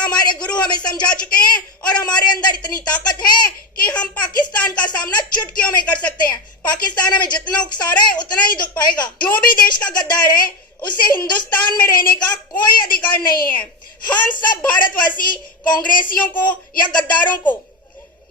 हमारे गुरु हमें समझा चुके हैं और हमारे अंदर इतनी ताकत है कि हम पाकिस्तान का सामना चुटकियों में कर सकते हैं। पाकिस्तान हमें जितना उकसा रहा है उतना ही दुख पाएगा। जो भी देश का गद्दार है उसे हिंदुस्तान में रहने का कोई अधिकार नहीं है। हम सब भारतवासी कांग्रेसियों को या गद्दारों को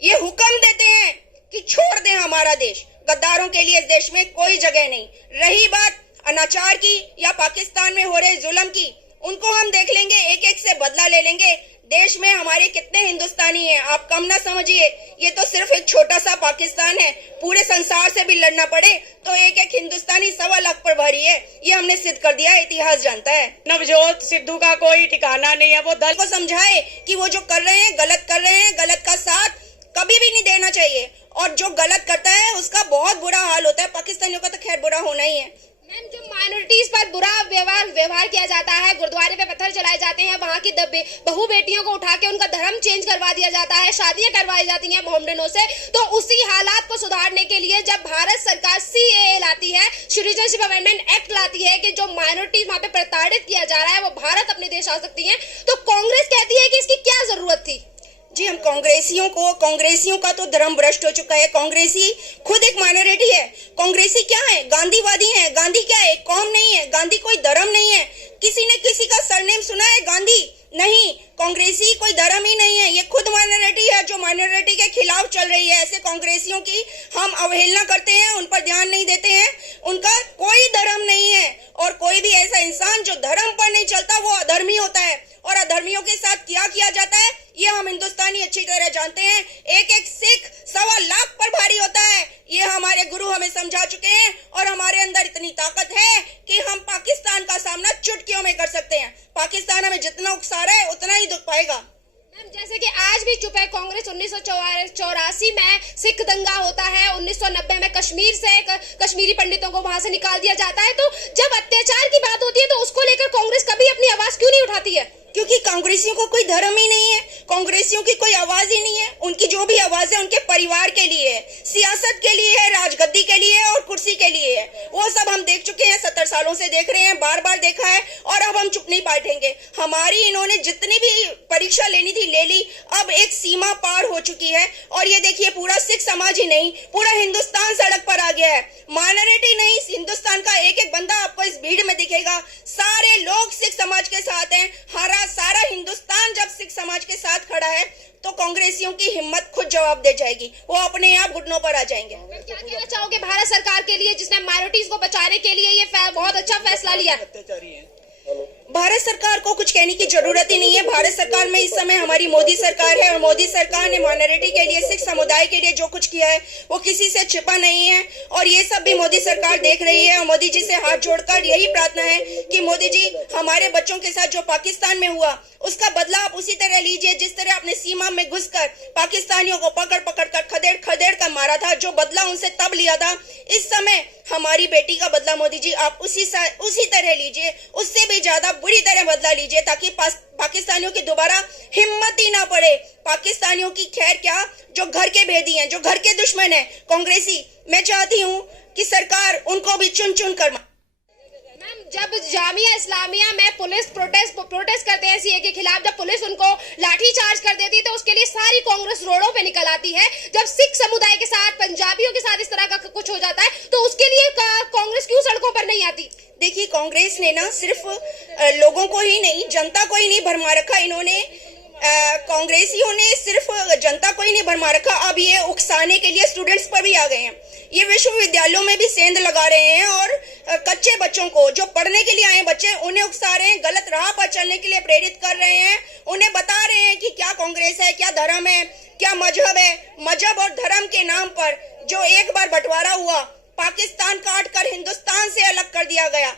ये हुक्म देते हैं कि छोड़ दें हमारा देश। गद्दारों के लिए इस देश में कोई जगह नहीं। रही बात अनाचार की या पाकिस्तान में हो रहे जुल्म की, उनको हम देख लेंगे, एक एक से बदला ले लेंगे। देश में हमारे कितने हिंदुस्तानी हैं, आप कम ना समझिए। ये तो सिर्फ एक छोटा सा पाकिस्तान है। पूरे संसार से भी लड़ना पड़े तो एक एक हिंदुस्तानी 1.25 लाख पर भारी है। ये हमने सिद्ध कर दिया, इतिहास जानता है। नवजोत सिद्धू का कोई ठिकाना नहीं है। वो दल को समझाए कि वो जो कर रहे हैं गलत कर रहे हैं, गलत का साथ कभी भी नहीं देना चाहिए और जो गलत करता है उसका बहुत बुरा हाल होता है। पाकिस्तानियों का तो खैर बुरा होना ही है। मैम, जो माइनॉरिटीज पर बुरा व्यवहार किया जाता है, गुरुद्वारे पे पत्थर चलाए जाते हैं, वहाँ की बहू बेटियों को उठा के उनका धर्म चेंज करवा दिया जाता है, शादियां करवाई जाती हैं मोमडनों से, तो उसी हालात को सुधारने के लिए जब भारत सरकार CAA लाती है, सिटीजनशिप अमेंडमेंट एक्ट लाती है कि जो माइनॉरिटीज वहाँ पे प्रताड़ित किया जा रहा है वो भारत अपने देश आ सकती है, तो कांग्रेस कहती है कि इसकी क्या जरूरत थी? जी, हम कांग्रेसियों का तो धर्म भ्रष्ट हो चुका है। कांग्रेसी खुद एक माइनॉरिटी है। कांग्रेसी क्या है? गांधीवादी है। गांधी क्या है? कौम नहीं है। गांधी कोई धर्म नहीं है। किसी ने किसी का सरनेम सुना है गांधी? नहीं। कांग्रेसी कोई धर्म ही नहीं है। ये खुद माइनॉरिटी है जो माइनॉरिटी के खिलाफ चल रही है। ऐसे कांग्रेसियों की हम अवहेलना करते हैं, उन पर ध्यान नहीं देते हैं। उनका कोई धर्म नहीं है और कोई भी ऐसा इंसान जो धर्म पर नहीं चलता वो अधर्मी होता है और अधर्मियों के साथ क्या किया जाता है ये हम हिंदुस्तानी अच्छी तरह जानते हैं। एक एक सिख 1.25 लाख पर भारी होता है। ये हमारे गुरु हमें समझा चुके हैं और हमारे अंदर इतनी ताकत है कि हम पाकिस्तान का सामना चुटकियों में कर सकते हैं। पाकिस्तान हमें जितना उकसा रहा है उतना ही दुख पाएगा। मैम, जैसे कि आज भी चुप है कांग्रेस। 1984 में सिख दंगा होता है, 1990 में कश्मीर से कश्मीरी पंडितों को वहां से निकाल दिया जाता है। तो जब अत्याचार की बात होती है तो उसको लेकर कांग्रेस कभी अपनी आवाज क्यों नहीं उठाती है? क्योंकि कांग्रेसियों को कोई धर्म ही नहीं है। कांग्रेसियों की कोई आवाज ही नहीं है। उनकी जो भी आवाज है उनके परिवार के लिए है, सियासत के लिए है, राजगद्दी के लिए है और कुर्सी के लिए है। वो सब हम देख चुके हैं, 70 सालों से देख रहे हैं, बार बार देखा है और अब हम चुप नहीं बैठेंगे। हमारी इन्होंने जितनी भी परीक्षा लेनी थी ले ली। अब एक सीमा पार हो चुकी है और ये देखिए पूरा सिख समाज ही नहीं पूरा हिंदुस्तान सड़क पर आ गया है। माइनॉरिटी नहीं, हिंदुस्तान का एक एक बंदा आपको इस भीड़ में दिखेगा। सारे लोग सिख समाज के साथ हैं। सारा हिंदुस्तान जब सिख समाज के साथ खड़ा है तो कांग्रेसियों की हिम्मत खुद जवाब दे जाएगी। वो अपने आप घुटनों पर आ जाएंगे। क्या कहना चाहोगे भारत सरकार के लिए जिसने माइनॉरिटीज को बचाने के लिए ये बहुत अच्छा फैसला लिया? भारत सरकार को कुछ कहने की जरूरत ही नहीं है। भारत सरकार में इस समय हमारी मोदी सरकार है और मोदी सरकार ने माइनॉरिटी के लिए, सिख समुदाय के लिए जो कुछ किया है वो किसी से छिपा नहीं है और ये सब भी मोदी सरकार देख रही है। और मोदी जी से हाथ जोड़कर यही प्रार्थना है कि मोदी जी हमारे बच्चों के साथ जो पाकिस्तान में हुआ उसका बदला आप उसी तरह लीजिए जिस तरह अपने सीमा में घुसकर पाकिस्तानियों को पकड़ कर खदेड़ कर मारा था। जो बदला उनसे तब लिया था, इस समय हमारी बेटी का बदला मोदी जी आप उसी तरह लीजिए, उससे भी ज्यादा बुरी तरह बदला लीजिए ताकि पाकिस्तानियों की दोबारा हिम्मत ही ना पड़े। पाकिस्तानियों की खैर क्या, जो घर के भेदी हैं, जो घर के दुश्मन हैं कांग्रेसी, मैं चाहती हूँ कि सरकार उनको भी चुन चुन कर। मैम, जब जामिया इस्लामिया में पुलिस प्रोटेस्ट करते हैं CAA के खिलाफ, जब पुलिस उनको लाठी चार्ज कर देती है तो उसके लिए सारी कांग्रेस रोडों पे निकल आती है। जब सिख समुदाय के साथ, पंजाबियों के साथ इस तरह का कुछ हो जाता है तो उसके लिए कांग्रेस क्यों सड़कों पर नहीं आती? देखिए, कांग्रेस ने ना सिर्फ लोगों को ही नहीं, जनता को ही नहीं भरमा रखा। इन्होंने कांग्रेसियों ने सिर्फ जनता को ही नहीं भरमा रखा, अब ये उकसाने के लिए स्टूडेंट्स पर भी आ गए हैं। ये विश्वविद्यालयों में भी सेंध लगा रहे हैं और कच्चे बच्चों को, जो पढ़ने के लिए आए बच्चे, उन्हें उकसा रहे हैं, गलत राह पर चलने के लिए प्रेरित कर रहे हैं। उन्हें बता रहे हैं कि क्या कांग्रेस है, क्या धर्म है, क्या मजहब है। मजहब और धर्म के नाम पर जो एक बार बंटवारा हुआ, पाकिस्तान काट कर हिंदुस्तान से अलग कर दिया गया,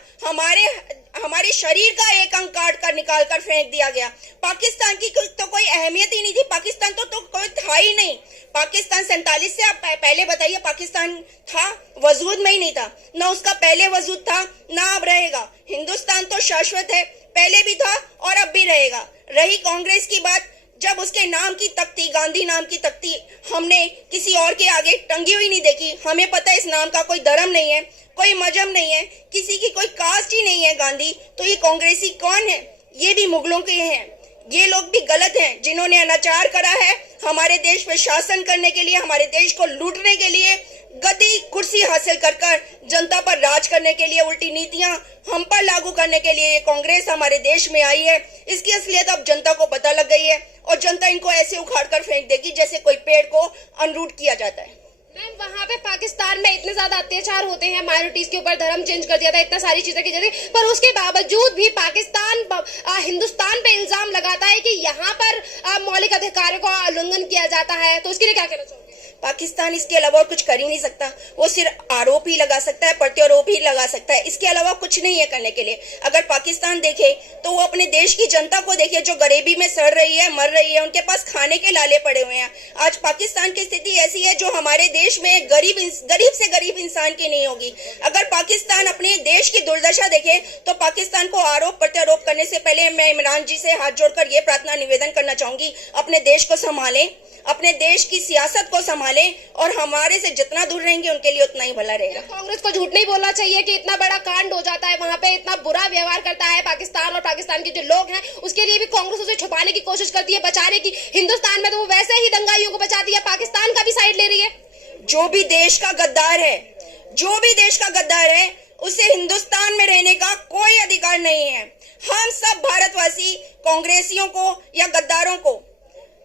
हमारे शरीर का एक अंग काट कर निकाल कर फेंक दिया गया। पाकिस्तान की तो कोई अहमियत ही नहीं थी। पाकिस्तान तो कोई था ही नहीं। पाकिस्तान 47 से आप पहले बताइए, पाकिस्तान था, वजूद में ही नहीं था। ना उसका पहले वजूद था ना अब रहेगा। हिंदुस्तान तो शाश्वत है, पहले भी था और अब भी रहेगा। रही कांग्रेस की बात, जब उसके नाम की तख्ती, गांधी नाम की तख्ती, हमने किसी और के आगे टंगी हुई नहीं देखी। हमें पता है इस नाम का कोई धर्म नहीं है, कोई मजहब नहीं है, किसी की कोई कास्ट ही नहीं है गांधी। तो ये कांग्रेसी कौन है? ये भी मुगलों के हैं। ये लोग भी गलत हैं जिन्होंने अनाचार करा है हमारे देश पे शासन करने के लिए, हमारे देश को लूटने के लिए, गद्दी कुर्सी हासिल कर कर जनता पर राज करने के लिए, उल्टी नीतियां हम पर लागू करने के लिए ये कांग्रेस हमारे देश में आई है। इसकी असलियत अब जनता को पता लग गई है और जनता इनको ऐसे उखाड़ कर फेंक देगी जैसे कोई पेड़ को अनरूट किया जाता है। मैम वहाँ पे पाकिस्तान में इतने ज्यादा अत्याचार होते हैं, माइनॉरिटीज के ऊपर धर्म चेंज कर दिया था, इतना सारी चीजें की जाती, पर उसके बावजूद भी पाकिस्तान हिंदुस्तान पे इल्जाम लगाता है कि यहाँ पर मौलिक अधिकारों का उल्लंघन किया जाता है। तो उसके लिए क्या कहना चाहोगे? पाकिस्तान इसके अलावा और कुछ कर ही नहीं सकता। वो सिर्फ आरोप ही लगा सकता है, प्रत्यारोप ही लगा सकता है, इसके अलावा कुछ नहीं है करने के लिए। अगर पाकिस्तान देखे तो वो अपने देश की जनता को देखे जो गरीबी में सड़ रही है, मर रही है, उनके पास खाने के लाले पड़े हुए हैं। आज पाकिस्तान की स्थिति ऐसी है जो हमारे देश में गरीब से गरीब इंसान की नहीं होगी। अगर पाकिस्तान अपने देश की दुर्दशा देखे तो पाकिस्तान को आरोप प्रत्यारोप करने से पहले मैं इमरान जी से हाथ जोड़कर ये प्रार्थना निवेदन करना चाहूंगी, अपने देश को संभालें, अपने देश की सियासत को संभालें और हमारे से जितना दूर रहेंगे उनके लिए उतना ही भला रहेगा। कांग्रेस को झूठ नहीं बोलना चाहिए कि इतना बड़ा कांड हो जाता है वहाँ पे, इतना बुरा व्यवहार करता है पाकिस्तान और पाकिस्तान के जो लोग हैं, उसके लिए भी कांग्रेस उसे छुपाने की कोशिश करती है, बचाने की। हिंदुस्तान में तो वो वैसे ही दंगाइयों को बचाती है, पाकिस्तान का भी साइड ले रही है। जो भी देश का गद्दार है उसे हिंदुस्तान में रहने का कोई अधिकार नहीं है। हम सब भारतवासी कांग्रेसियों को या गद्दारों को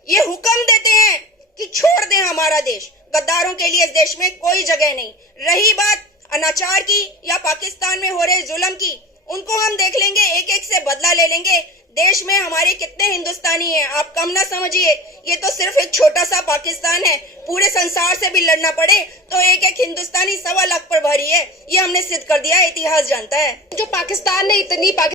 ये हुक्म देते हैं कि छोड़ दें हमारा देश। गद्दारों के लिए इस देश में कोई जगह नहीं। रही बात अनाचार की या पाकिस्तान में हो रहे जुल्म की, उनको हम देख लेंगे, एक एक से बदला ले लेंगे। देश में हमारे कितने हिंदुस्तानी हैं, आप कम ना समझिए। ये तो सिर्फ एक छोटा सा पाकिस्तान है, पूरे संसार से भी लड़ना पड़े तो एक एक हिंदुस्तानी 1.25 लाख पर भारी है। ये हमने सिद्ध कर दिया, इतिहास जानता है। जो पाकिस्तान ने इतनी